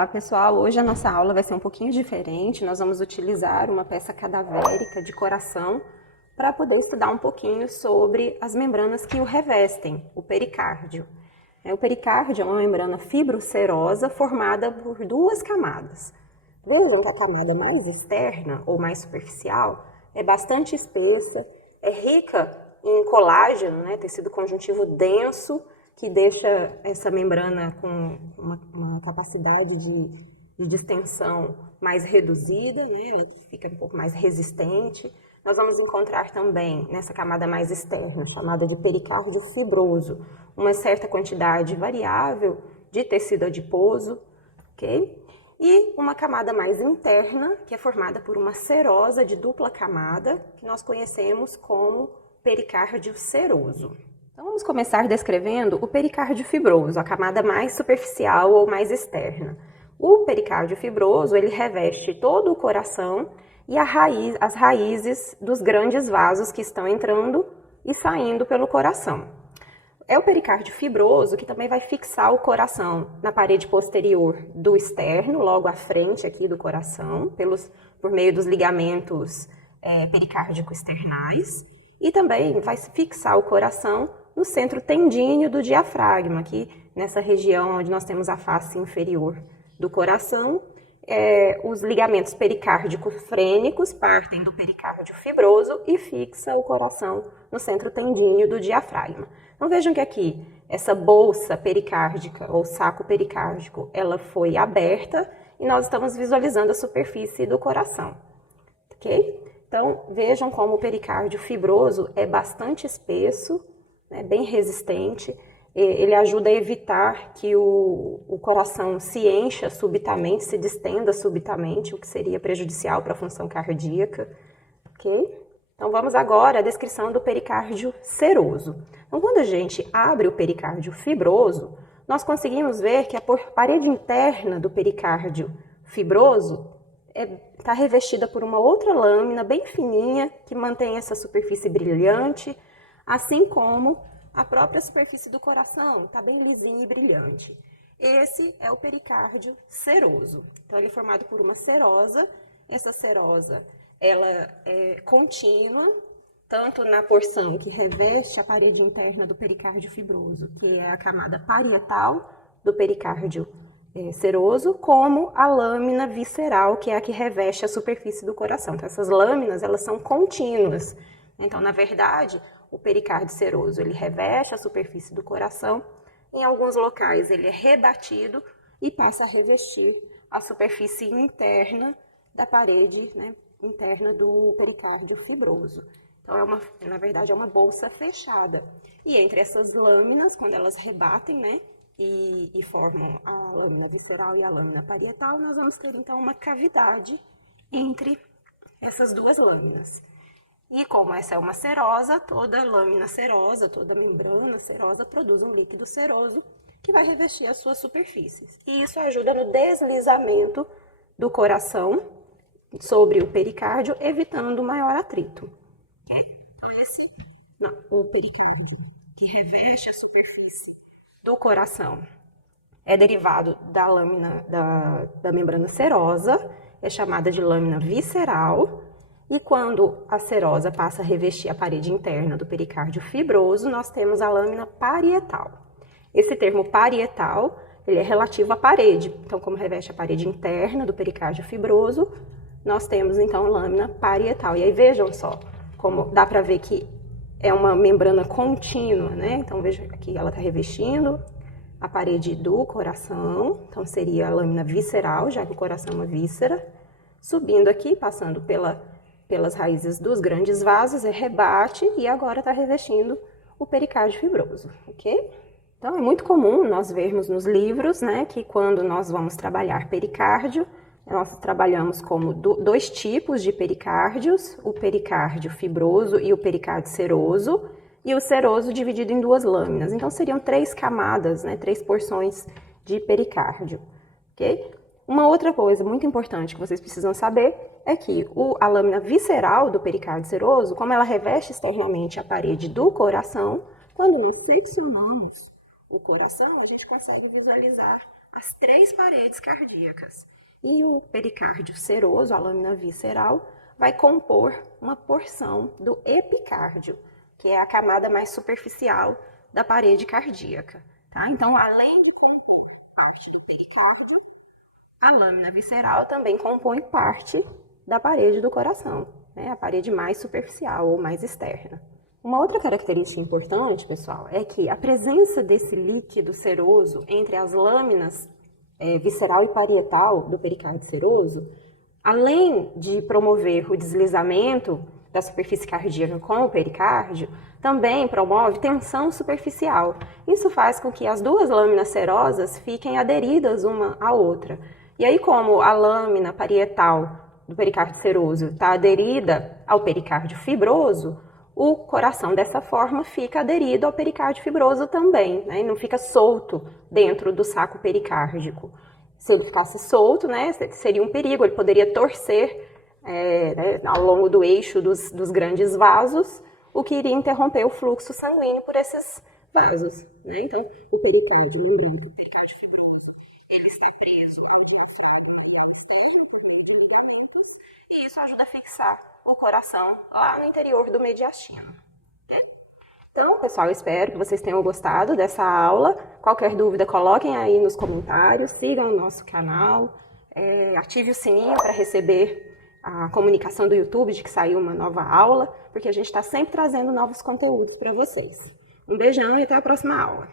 Olá, pessoal! Hoje a nossa aula vai ser um pouquinho diferente. Nós vamos utilizar uma peça cadavérica de coração para poder estudar um pouquinho sobre as membranas que o revestem, o pericárdio. O pericárdio é uma membrana fibrocerosa formada por duas camadas. Vejam que a camada mais externa ou mais superficial é bastante espessa, é rica em colágeno, tecido conjuntivo denso, que deixa essa membrana com uma capacidade de distensão mais reduzida, ela fica um pouco mais resistente. Nós vamos encontrar também, nessa camada mais externa, chamada de pericárdio fibroso, uma certa quantidade variável de tecido adiposo, ok? E uma camada mais interna, que é formada por uma serosa de dupla camada, que nós conhecemos como pericárdio seroso. Então, vamos começar descrevendo o pericárdio fibroso, a camada mais superficial ou mais externa. O pericárdio fibroso, ele reveste todo o coração e as raízes dos grandes vasos que estão entrando e saindo pelo coração. É o pericárdio fibroso que também vai fixar o coração na parede posterior do externo, logo à frente aqui do coração, por meio dos ligamentos pericárdicos externais, e também vai fixar o coração no centro tendíneo do diafragma, aqui nessa região onde nós temos a face inferior do coração. Os ligamentos pericárdicos frênicos partem do pericárdio fibroso e fixa o coração no centro tendíneo do diafragma. Então vejam que aqui, essa bolsa pericárdica ou saco pericárdico, ela foi aberta e nós estamos visualizando a superfície do coração, ok? Então vejam como o pericárdio fibroso é bastante espesso, bem resistente. Ele ajuda a evitar que o coração se encha subitamente, se distenda subitamente, o que seria prejudicial para a função cardíaca, ok? Então, vamos agora à descrição do pericárdio seroso. Então, quando a gente abre o pericárdio fibroso, nós conseguimos ver que a parede interna do pericárdio fibroso está revestida por uma outra lâmina bem fininha, que mantém essa superfície brilhante, assim como a própria superfície do coração está bem lisinha e brilhante. Esse é o pericárdio seroso. Então, ele é formado por uma serosa. Essa serosa, ela é contínua, tanto na porção que reveste a parede interna do pericárdio fibroso, que é a camada parietal do pericárdio seroso, como a lâmina visceral, que é a que reveste a superfície do coração. Então, essas lâminas, elas são contínuas. Então, na verdade, o pericárdio seroso, ele reveste a superfície do coração. Em alguns locais, ele é rebatido e passa a revestir a superfície interna da parede, interna do pericárdio fibroso. Então, na verdade, é uma bolsa fechada. E entre essas lâminas, quando elas rebatem, e formam a lâmina visceral e a lâmina parietal, nós vamos ter, então, uma cavidade entre essas duas lâminas. E como essa é uma serosa, toda lâmina serosa, toda membrana serosa produz um líquido seroso que vai revestir as suas superfícies. E isso ajuda no deslizamento do coração sobre o pericárdio, evitando maior atrito. Então, o pericárdio que reveste a superfície do coração é derivado da lâmina da membrana serosa, é chamada de lâmina visceral. E quando a serosa passa a revestir a parede interna do pericárdio fibroso, nós temos a lâmina parietal. Esse termo parietal, ele é relativo à parede. Então, como reveste a parede interna do pericárdio fibroso, nós temos, então, lâmina parietal. E aí, vejam só, como dá para ver que é uma membrana contínua, Então, veja aqui, ela está revestindo a parede do coração. Então, seria a lâmina visceral, já que o coração é uma víscera. Subindo aqui, passando pelas raízes dos grandes vasos, rebate e agora está revestindo o pericárdio fibroso, ok? Então, é muito comum nós vermos nos livros, que quando nós vamos trabalhar pericárdio, nós trabalhamos como dois tipos de pericárdios, o pericárdio fibroso e o pericárdio seroso, e o seroso dividido em duas lâminas. Então, seriam 3 camadas, 3 porções de pericárdio, ok? Uma outra coisa muito importante que vocês precisam saber é que a lâmina visceral do pericárdio seroso, como ela reveste externamente a parede do coração, quando nós seccionamos o coração, a gente consegue visualizar as 3 paredes cardíacas. E o pericárdio seroso, a lâmina visceral, vai compor uma porção do epicárdio, que é a camada mais superficial da parede cardíaca. Tá? Então, além de compor parte do pericárdio, a lâmina visceral também compõe parte da parede do coração, né? A parede mais superficial ou mais externa. Uma outra característica importante, pessoal, é que a presença desse líquido seroso entre as lâminas visceral e parietal do pericárdio seroso, além de promover o deslizamento da superfície cardíaca com o pericárdio, também promove tensão superficial. Isso faz com que as duas lâminas serosas fiquem aderidas uma à outra. E aí, como a lâmina parietal do pericárdio seroso está aderida ao pericárdio fibroso, o coração dessa forma fica aderido ao pericárdio fibroso também, né? E não fica solto dentro do saco pericárdico. Se ele ficasse solto, né, seria um perigo, ele poderia torcer né, ao longo do eixo dos grandes vasos, o que iria interromper o fluxo sanguíneo por esses vasos. Né? Então, o pericárdio, lembrando que o pericárdio fibroso, ele está preso com os externo, e isso ajuda a fixar o coração lá no interior do mediastino. Então, pessoal, eu espero que vocês tenham gostado dessa aula. Qualquer dúvida, coloquem aí nos comentários, sigam o nosso canal, ative o sininho para receber a comunicação do YouTube de que saiu uma nova aula, porque a gente está sempre trazendo novos conteúdos para vocês. Um beijão e até a próxima aula.